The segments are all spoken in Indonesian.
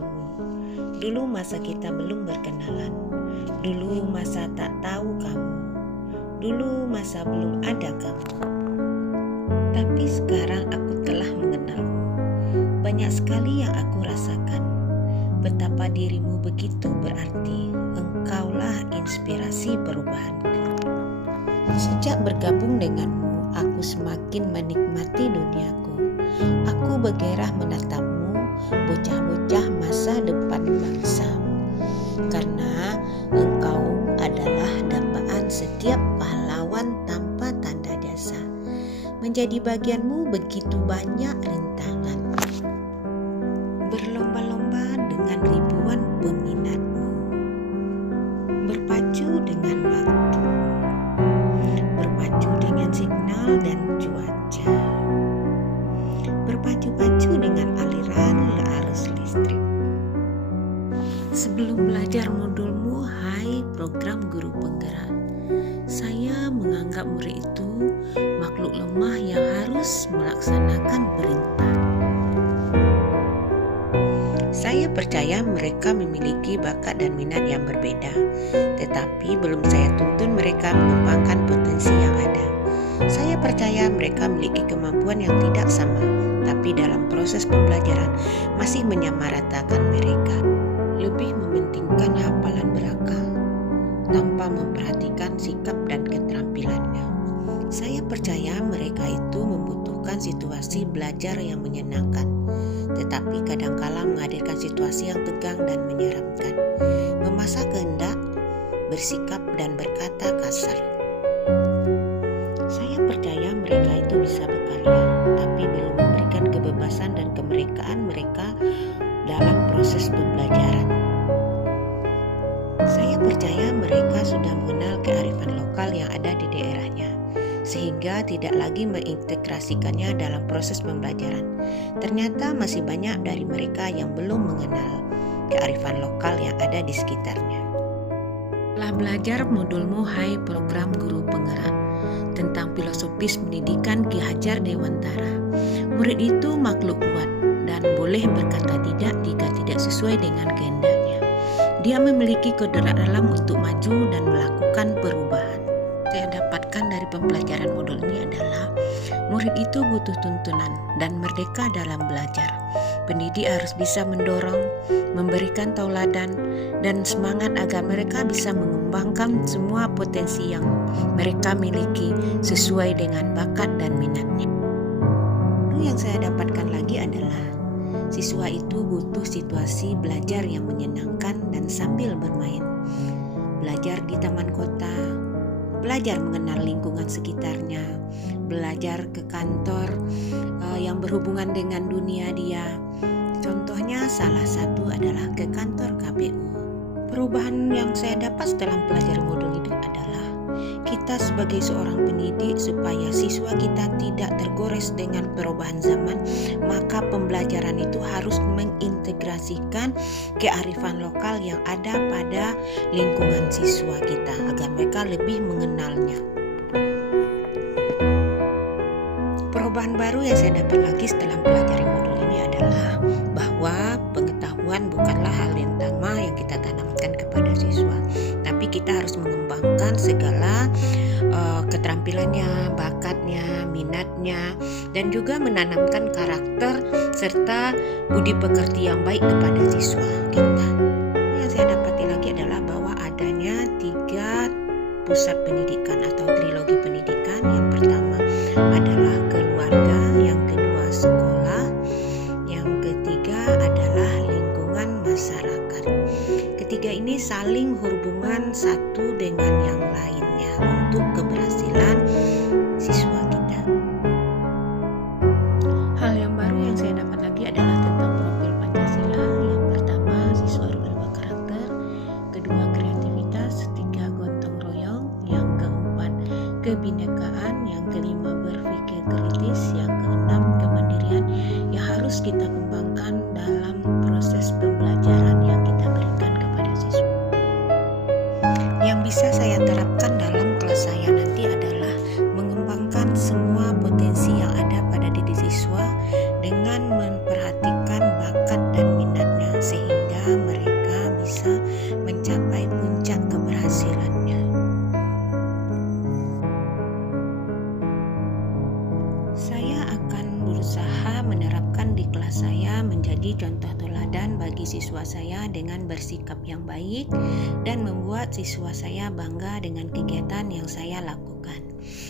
bertemu. Dulu masa kita belum berkenalan. Dulu masa tak tahu kamu. Dulu masa belum ada kamu. Tapi sekarang aku telah mengenalmu. Banyak sekali yang aku rasakan. Betapa dirimu begitu berarti. Engkaulah inspirasi perubahanku. Sejak bergabung denganmu, aku semakin menikmati duniaku. Aku bergairah menatapmu, bocah-bocah masa depan bangsa. Karena engkau adalah dambaan setiap pahlawan tanpa tanda jasa. Menjadi bagianmu begitu banyak rintangan. Berlomba-lomba dengan ribuan peminatmu. Berpacu dengan waktu. Berpacu dengan signal dan cuaca. Berpacu-pacu dengan aliran arus listrik. Sebelum belajar modulmu, hai program guru penggerak, saya menganggap murid itu makhluk lemah yang harus melaksanakan perintah. Saya percaya mereka memiliki bakat dan minat yang berbeda, tetapi belum saya tuntun mereka mengembangkan potensi yang ada. Saya percaya mereka memiliki kemampuan yang tidak sama, tapi dalam proses pembelajaran masih menyamaratakan mereka. Lebih mementingkan hafalan belakang tanpa memperhatikan sikap dan keterampilannya. Saya percaya mereka itu membutuhkan situasi belajar yang menyenangkan, tetapi kadangkala menghadirkan situasi yang tegang dan menyeramkan, memaksa kehendak, bersikap dan berkata kasar. Saya percaya mereka itu bisa berkarya, tapi belum memberikan kebebasan dan kemerdekaan mereka dalam proses pembelajaran. Saya percaya mereka sudah mengenal kearifan lokal yang ada di daerahnya, sehingga tidak lagi mengintegrasikannya dalam proses pembelajaran. Ternyata masih banyak dari mereka yang belum mengenal kearifan lokal yang ada di sekitarnya. Setelah belajar modulmu, hai program guru penggerak, tentang filosofis pendidikan Ki Hajar Dewantara, murid itu makhluk kuat dan boleh berkata tidak jika tidak sesuai dengan kehendaknya. Dia memiliki kodrat alam untuk maju dan melakukan perubahan. Saya dapatkan dari pembelajaran modul ini adalah murid itu butuh tuntunan dan merdeka dalam belajar. Pendidik harus bisa mendorong, memberikan tauladan, dan semangat agar mereka bisa mengembangkan semua potensi yang mereka miliki sesuai dengan bakat dan minatnya. Yang saya dapatkan lagi adalah siswa itu butuh situasi belajar yang menyenangkan dan sambil bermain. Belajar di taman kota, belajar mengenal lingkungan sekitarnya, belajar ke kantor yang berhubungan dengan dunia dia. Contohnya salah satu adalah ke kantor KPU. Perubahan yang saya dapat setelah belajar modul ini adalah kita sebagai seorang pendidik, supaya siswa kita tidak tergores dengan perubahan zaman, maka pembelajaran itu harus mengintegrasikan kearifan lokal yang ada pada lingkungan siswa kita agar mereka lebih mengenalnya. Perubahan baru yang saya dapat lagi setelah pelajari modul ini adalah bahwa pengetahuan bukanlah hal yang utama yang kita tanamkan kepada siswa, tapi kita harus mengembangkan segala keterampilannya, bakatnya, minatnya, dan juga menanamkan karakter serta budi pekerti yang baik kepada siswa kita. Yang saya dapati lagi adalah bahwa adanya 3 pusat pendidikan atau trilogi pendidikan. Yang pertama adalah keluarga, yang kedua sekolah, yang ketiga adalah lingkungan masyarakat. Ketiga ini saling hubungan satu dengan yang lainnya untuk keberhasilan siswa kita. Hal yang baru yang saya dapat lagi adalah tentang profil Pancasila. Yang pertama, siswa harus berkarakter, kedua kreativitas, ketiga gotong royong, yang keempat kebinekaan, yang kelima berpikir kritis, yang keenam kemandirian yang harus kita kembangkan dalam proses pembelajaran yang kita berikan kepada siswa. Yang bisa saya terapkan dalam kelas saya nanti adalah mengembangkan semua potensi yang ada pada diri siswa dengan memperhatikan bakat dan minatnya, sehingga siswa saya dengan bersikap yang baik dan membuat siswa saya bangga dengan kegiatan yang saya lakukan,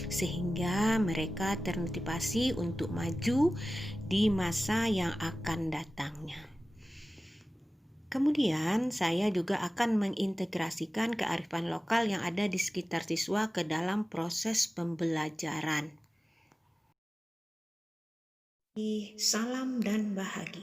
sehingga mereka termotivasi untuk maju di masa yang akan datangnya. Kemudian, saya juga akan mengintegrasikan kearifan lokal yang ada di sekitar siswa ke dalam proses pembelajaran. Salam dan bahagia.